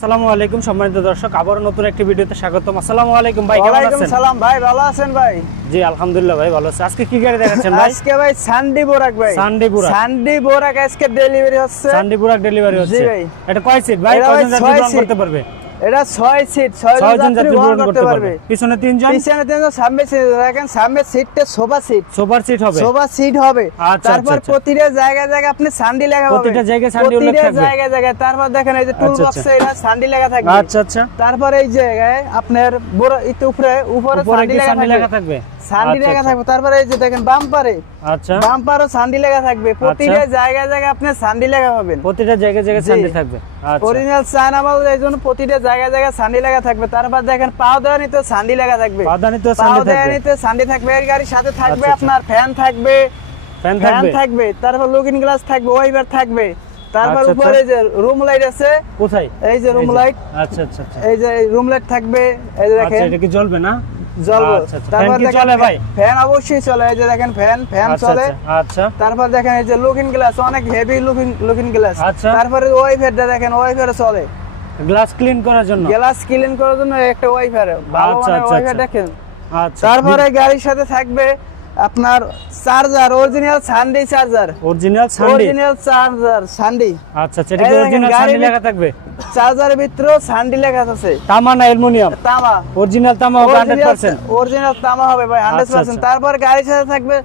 আসসালামু আলাইকুম সম্মানিত দর্শক, আবারো নতুন একটি ভিডিওতে স্বাগতম। আসসালামু আলাইকুম ভাই, কেমন আছেন? ওয়ালাইকুম সালাম ভাই, ভালো আছেন ভাই? জি আলহামদুলিল্লাহ ভাই, ভালো আছি। আজকে কি গাড়ি দেখাচ্ছেন ভাই? আজকে ভাই সান্ডি বোরাক ভাই। সান্ডি বোরাক আজকে ডেলিভারি হচ্ছে। সান্ডি বোরাক ডেলিভারি হচ্ছে। জি ভাই। এটা কয় সিট ভাই? কয়জন যাত্রী বহন করতে পারবে? এটা 6 সিট, 6 জন যাত্রী বহন করতে পারবে। পিছনে 3 জন, পিছনে 3 জন, সামনে সিট রাখেন। সামনে সিটটা সোফা সিট। সোফার সিট হবে। সোফা সিট হবে। আচ্ছা, তারপর আচ্ছা। প্রতিটা জায়গায় জায়গায় আপনি সান্ডি লেখা হবে। প্রতিটা জায়গায় সান্ডি উল্লেখ থাকবে। প্রতিটা জায়গায় জায়গায়। তারপর দেখেন এই যে টুল আচ্ছা, বক্সে আচ্ছা। এটা সান্ডি লেখা থাকবে। আচ্ছা আচ্ছা। তারপর এই জায়গায় আপনার বড় ইতে উপরে উপরে সান্ডি লেখা থাকবে। সান্ডি লেখা থাকবে। তারপরে এই যে দেখেন বাম্পারে, আচ্ছা, বাম্পারও সান্ডি লেখা থাকবে। প্রতিটা জায়গায় জায়গায় আপনি সান্ডি লেখা পাবেন। প্রতিটা জায়গায় জায়গায় জি। সান্ডি থাকবে। আচ্ছা, অরিজিনাল চায়না মাল, এই জন্য প্রতিটা জায়গায় জায়গায় সান্ডি লেখা থাকবে। তারপর দেখেন পাওদানিতে সান্ডি লেখা থাকবে। পাওদানিতেও সান্ডি থাকবে। পাওদানিতে সান্ডি থাকবে। এর গাড়ির সাথে থাকবে আচ্ছা, আপনার ফ্যান থাকবে, ফ্যান ফ্যান থাকবে। থাকবে। তারপর লুকিং গ্লাস থাকবে, ওয়াইপার থাকবে। তারপর আচ্ছা, উপরে যে রুম লাইট আছে, কোথায়? এই যে রুম লাইট, আচ্ছা আচ্ছা আচ্ছা। এই যে রুম লাইট থাকবে। এই যে আচ্ছা, দেখেন এটা কি জ্বলবে না? জ্বলবে। আচ্ছা, আচ্ছা। তারপর ফ্যান কি দেখেন চলে ভাই? ফ্যান অবশ্যই চলে। এই যে দেখেন ফ্যান আচ্ছা, চলে। আচ্ছা। তারপর দেখেন এই যে লুকিং গ্লাস, অনেক হেভি লুকিং গ্লাস। আচ্ছা। তারপরে ওয়াইপারটা দেখেন, ওয়াইপার চলে। গ্লাস ক্লিন করার জন্য। গ্লাস ক্লিন করার জন্য একটা ওয়াইপার, ভালো আচ্ছা, মানের আচ্ছা, ওয়াইপার আচ্ছা। দেখেন। আচ্ছা। তারপরে গাড়ির সাথে থাকবে আপনার চার্জার, অরিজিনাল সান্ডি চার্জার। অরিজিনাল সান্ডি। অরিজিনাল চার্জার সান্ডি। আচ্ছা, সেটা কি অরিজিনাল সান্ডি লেখা থাকবে? চার্জারের ভিতরে সান্ডি লেখা আছে। তামা না অ্যালুমিনিয়াম? তামা। অরিজিনাল তামা হবে 100%। অরিজিনাল তামা হবে ভাই, 100%। আচ্ছা। তারপর গাড়ির সাথে থাকবে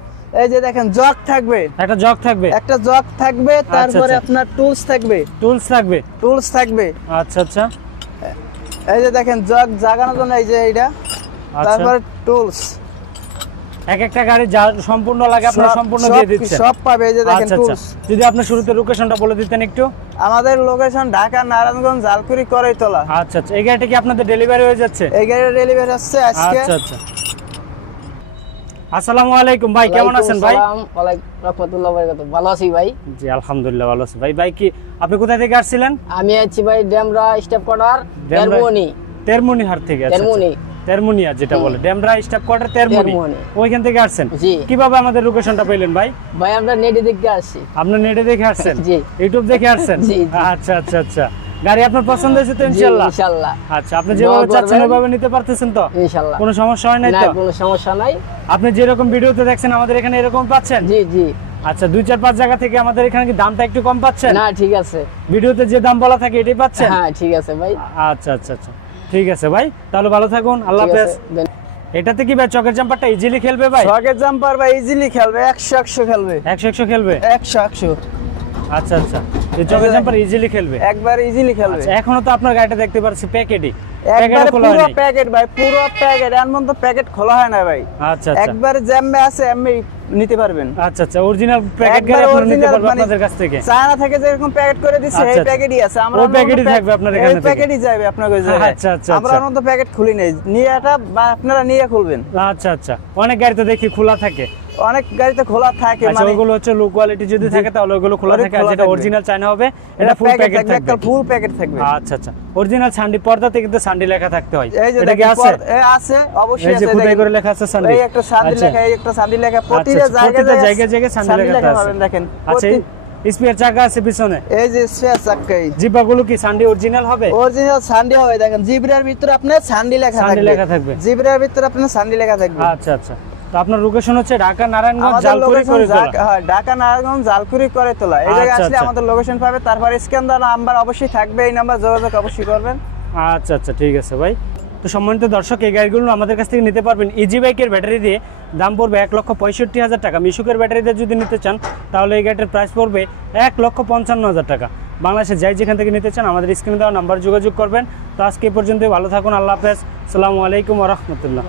এই যে দেখেন জগ থাকবে, একটা জগ থাকবে। একটা জগ থাকবে। তারপরে আচ্ছা। আপনার টুলস থাকবে, টুলস থাকবে। টুলস থাকবে। আচ্ছা আচ্ছা এই যে দেখেন জগ জাগানোর জন্য এই যে এইটা। আচ্ছা। তারপর টুলস এক একটা গাড়ি যা সম্পূর্ণ লাগে আপনি সম্পূর্ণ দিয়ে দিচ্ছেন। সব পাবে। এই যে দেখেন আচ্ছা আচ্ছা। টুলস। যদি আপনি শুরুতে লোকেশনটা বলে দিতেন একটু। আমাদের লোকেশন ঢাকা নারায়ণগঞ্জ জালকুড়ি করাইতলা। আচ্ছা আচ্ছা। এই গাড়িটা কি আপনাদের ডেলিভারি হয়ে যাচ্ছে? এই গাড়ির ডেলিভারি আসছে আজকে। আচ্ছা আচ্ছা। আসসালামু আলাইকুম ভাই, কেমন আছেন ভাই? ওয়ালাইকুম রাহমাতুল্লাহ ওয়া বারাকাতুহু। ভালো আছি ভাই। জি আলহামদুলিল্লাহ ভালো আছি ভাই। ভাই কি আপনি কোথা থেকে আসছিলেন? আমি আছি ভাই ডেমরা স্টাফ কোয়ার্টার তেরমুনি। তেরমুনি হাট থেকে। আচ্ছা, তেরমুনি। তেরমুনিয়া যেটা বলে ডেমরা স্টাফ কোয়ার্টার তেরমুনি, তেরমুনি। ওইখান থেকে আসছেন। জি। কিভাবে আমাদের লোকেশনটা পেলেন ভাই? ভাই আমরা নেটে দেখতে আসছি। আপনি নেটে দেখে আসছেন? জি। ইউটিউব দেখে আসছেন? জি, জি। আচ্ছা আচ্ছা আচ্ছা। গাড়ি আপনার পছন্দ হয়েছে তো জি, ইনশাআল্লাহ? ইনশাআল্লাহ। আচ্ছা, আপনি যেভাবে দোয়া চাচ্ছেন করবেন। ওইভাবে নিতে পারতেছেন তো? ইনশাআল্লাহ। কোনো সমস্যা হয় নাই না তো? কোনো সমস্যা নাই। আপনি যেরকম ভিডিওতে দেখছেন আমাদের এখানে এরকম পাচ্ছেন? জি জি। আচ্ছা, 2-4-5 জায়গা থেকে আমাদের এখানে কি দামটা একটু কম পাচ্ছেন? না ঠিক আছে। ভিডিওতে যে দাম বলা থাকে এটাই পাচ্ছেন? হ্যাঁ ঠিক আছে ভাই। আচ্ছা আচ্ছা আচ্ছা, ঠিক আছে ভাই, তাহলে ভালো থাকুন, আল্লাহ ঠিক হাফেজ। আছে, দেন। এটাতে কি ভাই চকের জাম্পারটা ইজিলি খেলবে ভাই? জগের জাম্পার ভাই ইজিলি খেলবে, 100 খেলবে। 100 খেলবে? 100। আচ্ছা আচ্ছা। এই চকের জাম্পার ইজিলি খেলবে? একবার ইজিলি খেলবে। আচ্ছা, এখনো তো আপনার গাড়িটা দেখতে পাচ্ছি প্যাকেটই। একবার খোলা পুরো হয়নি। প্যাকেট ভাই, পুরো প্যাকেট। এমন তো প্যাকেট খোলা হয় না ভাই। আচ্ছা আচ্ছা। একবার জ্যামে আছে এমনি নিতে পারবেন। আচ্ছা আচ্ছা, অরিজিনাল প্যাকেট একবার গাড়ি আপনারা নিতে original পারবেন মানে আপনাদের কাছ থেকে? চায়না থেকে যেরকম প্যাকেট করে দিছে আচ্ছা, এই আচ্ছা। প্যাকেটই আছে। আমরা ওই প্যাকেটই থাকবে আপনার এখানে এই থেকে? প্যাকেটই যাবে আপনার কাছে। আচ্ছা, আচ্ছা, আমরা আচ্ছা। অন্য প্যাকেট খুলি নাই, নিয়ে এটা বা আপনারা নিয়ে খুলবেন। আচ্ছা আচ্ছা। অনেক গাড়ি তো দেখি খোলা থাকে। অনেক গাড়িতে খোলা থাকে, আচ্ছা, মানে ওগুলো হচ্ছে লো কোয়ালিটি যদি থাকে তাহলে ওগুলো খোলা থাকে, আর যেটা অরিজিনাল চায়না হবে এটা এটা ফুল প্যাকেট প্যাকেট থাকবে, থাকবে। একটা ফুল প্যাকেট থাকবে। আচ্ছা আচ্ছা। অরিজিনাল সান্ডি পর্দাতে কিন্তু সান্ডি লেখা থাকতে হয়। এই যে এটা কি দেখেন আছে? আছে, অবশ্যই এই যে আছে। খোদাই দেখেন। করে লেখা আছে সান্ডি। এই একটা সান্ডি আচ্ছা। লেখা, এই একটা সান্ডি লেখা। আচ্ছা, প্রতিটা আচ্ছা, প্রতিটা জায়গায় জায়গায় সান্ডি লেখা আছে। পাবেন দেখেন। আচ্ছা, স্পেয়ার চাকা আছে পিছনে। এই যে স্পেয়ার চাকাই। জিপাগুলো কি সান্ডি অরিজিনাল হবে? অরিজিনাল সান্ডি হবে। দেখেন জিব্রার ভিতরে আপনার সান্ডি লেখা থাকবে। সান্ডি লেখা থাকবে। জিব্রার ভিতরে আপনার সান্ডি লেখা থাকবে। আচ্ছা আচ্ছা। তো আপনার লোকেশন হচ্ছে ঢাকা নারায়ণগঞ্জ আমাদের জালকুড়ি লোকেশন করিতলা। হ্যাঁ, ঢাকা নারায়ণগঞ্জ জালকুড়ি করাইতলা। এই জায়গায় আচ্ছা, আসলে আচ্ছা। আমাদের লোকেশন পাবে। তারপর স্ক্যান দেওয়া নাম্বার অবশ্যই থাকবে, এই নাম্বার যোগাযোগ অবশ্যই করবেন। আচ্ছা আচ্ছা, ঠিক আছে ভাই। তো সম্মানিত দর্শক, এই গাড়িগুলো আমাদের কাছ থেকে নিতে পারবেন। ইজি বাইকের ব্যাটারি দিয়ে দাম পড়বে 1,65,000 টাকা। মিশুকের ব্যাটারি দিয়ে যদি নিতে চান তাহলে এই গাড়িটার প্রাইস পড়বে 1,55,000 টাকা। বাংলাদেশে যাই যেখান থেকে নিতে চান আমাদের স্ক্রিনে দেওয়া নাম্বার যোগাযোগ করবেন। তো আজকে এই পর্যন্তই, ভালো থাকুন, আল্লাহ হাফেজ, আসসালামু আলাইকুম ওয়া রাহমাতুল্লাহ।